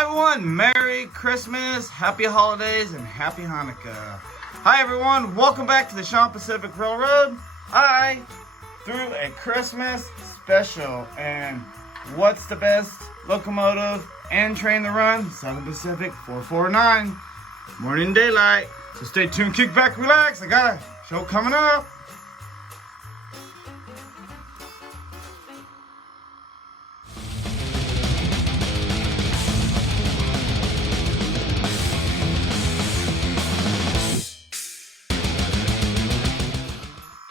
Hi everyone, Merry Christmas, Happy Holidays, and Happy Hanukkah. Hi everyone, welcome back to the Shawn Pacific Railroad. I threw a Christmas special, and what's the best locomotive and train to run? Southern Pacific 449, Morning Daylight. So stay tuned, kick back, relax, I got a show coming up.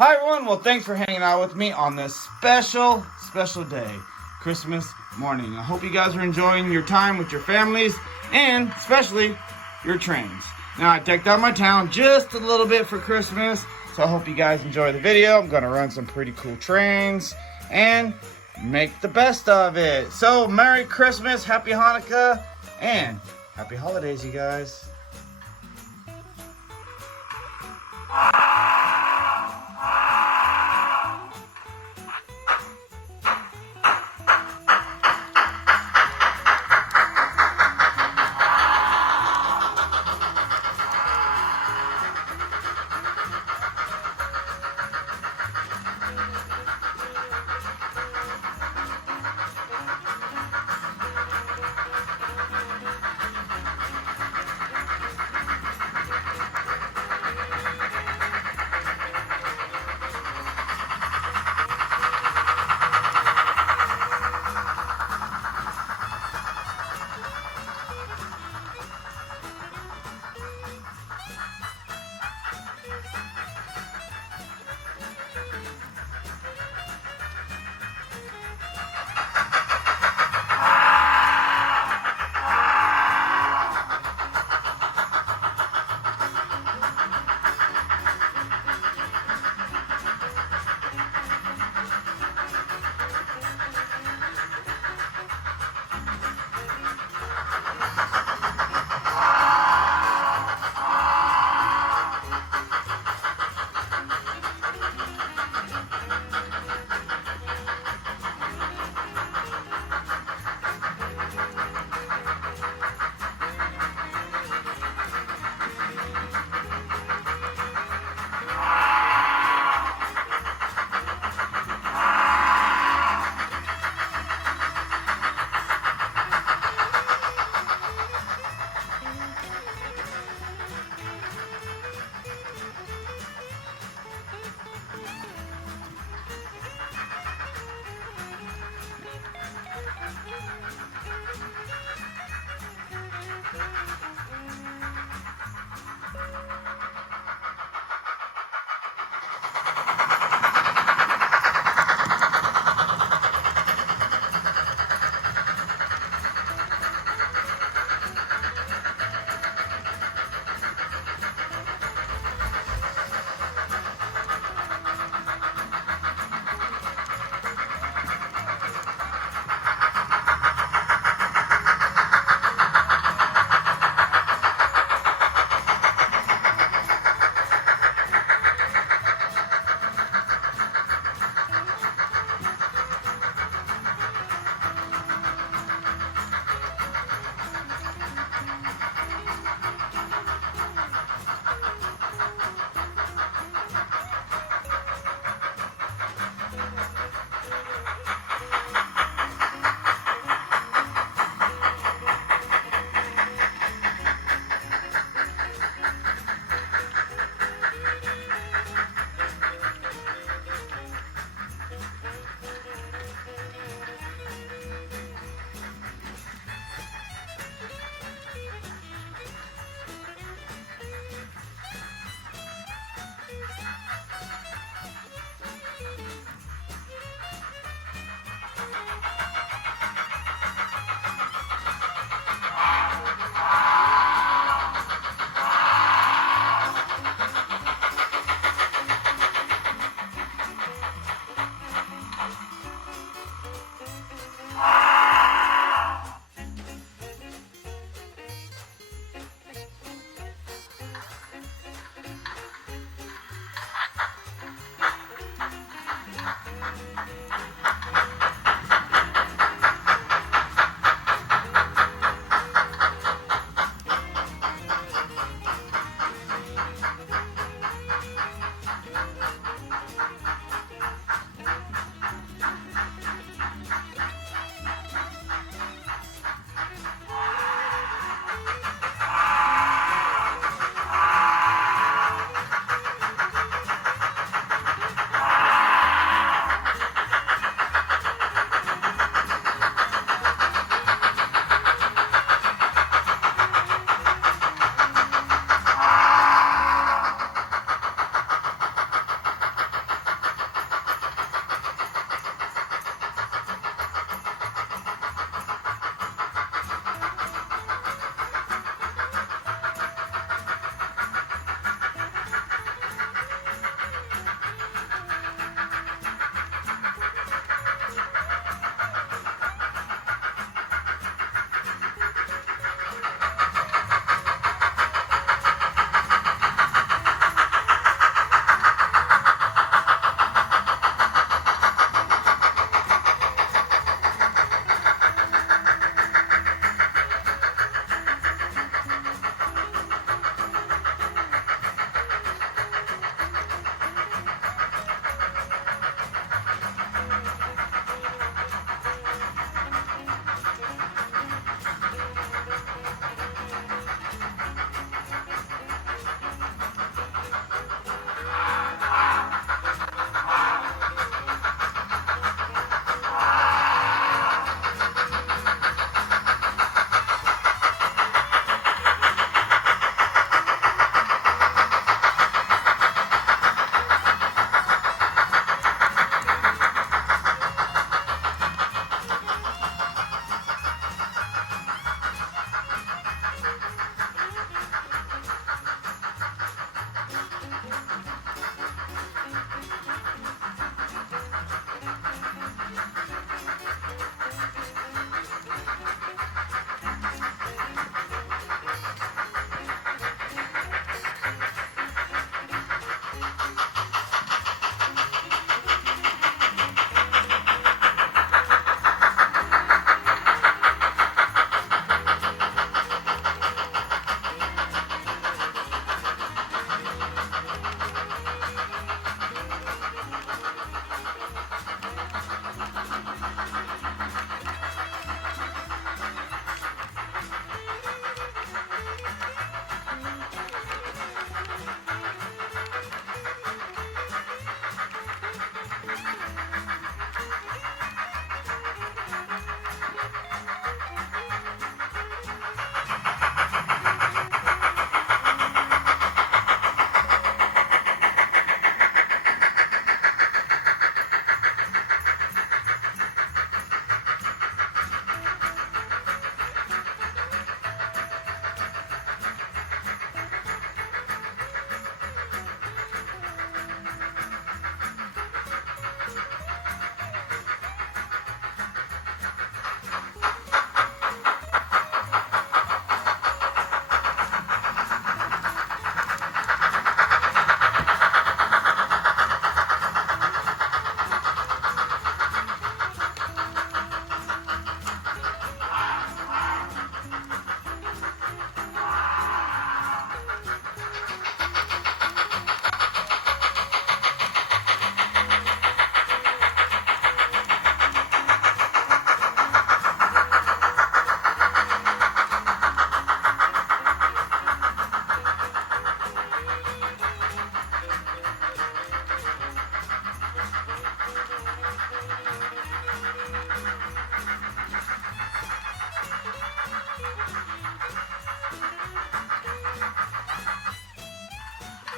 Hi everyone, well thanks for hanging out with me on this special day, Christmas morning. I hope you guys are enjoying your time with your families and especially your trains. Now I decked out my town just a little bit for Christmas, so I hope you guys enjoy the video. I'm gonna run some pretty cool trains and make the best of it. So Merry Christmas, Happy Hanukkah, and Happy Holidays, you guys.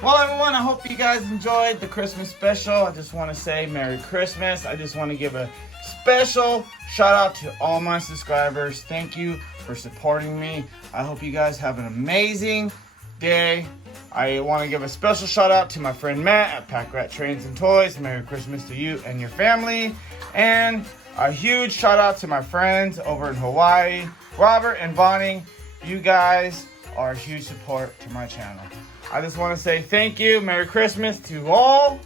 Well, everyone, I hope you guys enjoyed the Christmas special. I just want to say Merry Christmas. I just want to give a special shout out to all my subscribers. Thank you for supporting me. I hope you guys have an amazing day. I want to give a special shout out to my friend Matt at Pack Rat Trains and Toys. Merry Christmas to you and your family. And a huge shout out to my friends over in Hawaii, Robert and Bonnie. You guys are a huge support to my channel. I just want to say thank you, Merry Christmas to all,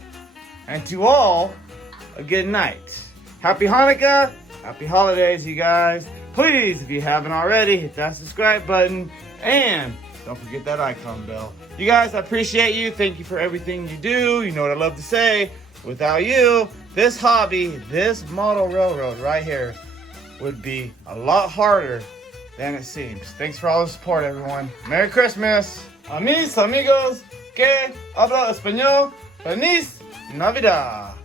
and to all, a good night. Happy Hanukkah, happy holidays, you guys. Please, if you haven't already, hit that subscribe button, and don't forget that icon bell. You guys, I appreciate you. Thank you for everything you do. You know what I love to say. Without you, this hobby, this model railroad right here, would be a lot harder than it seems. Thanks for all the support, everyone. Merry Christmas. A mis amigos que habla español, feliz Navidad.